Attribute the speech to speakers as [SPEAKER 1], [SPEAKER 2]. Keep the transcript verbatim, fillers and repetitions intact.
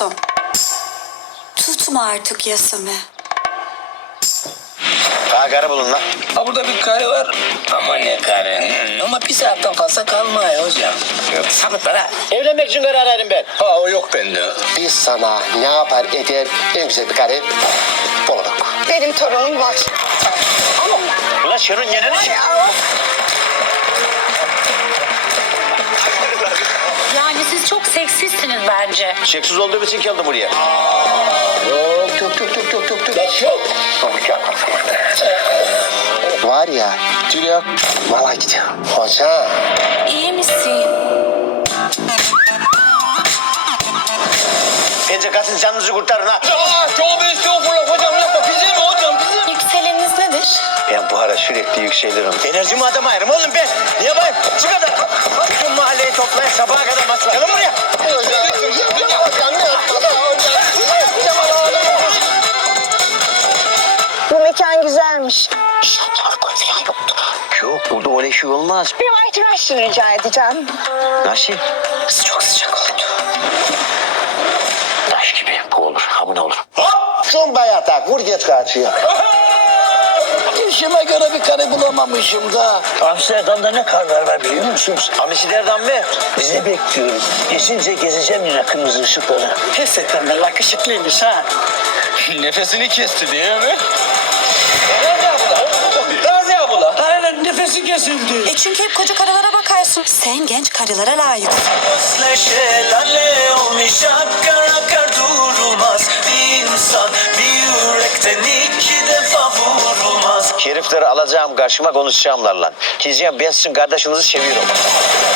[SPEAKER 1] tuttum. Tutma artık Yasemin.
[SPEAKER 2] Daha karı bulun lan.
[SPEAKER 3] Ha burada bir karı var. Ama ne karı? Ama bir saatten fazla kalmıyor hocam. Yok sapıtlar ha.
[SPEAKER 2] Evlenmek için karı ararım ben.
[SPEAKER 3] Ha o yok bende.
[SPEAKER 4] Biz sana ne yapar eder en güzel bir karı bulduk.
[SPEAKER 5] Benim torunum var.
[SPEAKER 2] Ulan şunun yeneni şey.
[SPEAKER 6] Yani siz çok seksistsiniz bence.
[SPEAKER 2] Şeksiz olduğum için geldim buraya.
[SPEAKER 4] Yok yok yok yok yok yok.
[SPEAKER 3] Yok yok.
[SPEAKER 4] Var ya.
[SPEAKER 3] Tülya.
[SPEAKER 4] Vallahi gidiyor. Hoca.
[SPEAKER 1] İyi misin?
[SPEAKER 2] Bence kaçın canınızı kurtarın ha.
[SPEAKER 3] Aa, tövbe estağfurullah hocam yapma. Bize mi hocam bize mi?
[SPEAKER 1] Yükseleniniz nedir?
[SPEAKER 2] Ben bu ara sürekli yükselirim. Enerjimi adam ayırım oğlum ben. Niye bayım? Çık adam. Bütün mahalleyi toplayın sabaha kadar maç var. Gelin buraya.
[SPEAKER 5] Bu mekan güzelmiş.
[SPEAKER 2] Yok burada öyle şey olmaz.
[SPEAKER 5] Bir white russian rica edeceğim.
[SPEAKER 2] Nasıl? Kız çok sıcak oldu. Taş gibi bu olur. Ha bu ne olur?
[SPEAKER 4] Zumba yatak. Vur geç kaçıyor.
[SPEAKER 3] İşime göre bir karı bulamamışım da. Amsterdam'da ne karlar var biliyor musunuz?
[SPEAKER 2] Amsterdam mı?
[SPEAKER 3] Bizi bekliyoruz. Gezince gezeceğim yine kırmızı ışıkları. Gerçekten de yakışıklıymış ha. Nefesini kesti değil mi? Gazi abla. Gazi abla. Aynen nefesi kesildi.
[SPEAKER 1] E çünkü hep koca karılara bakarsın. Sen genç karılara layıksın.
[SPEAKER 7] Özleşe lale olmuş akar akar durulmaz. Bir insan bir yürekten iki defa vurulmaz.
[SPEAKER 2] Herifleri alacağım karşıma konuşacağımlarla. Diyeceğim ben sizin kardeşinizi seviyorum.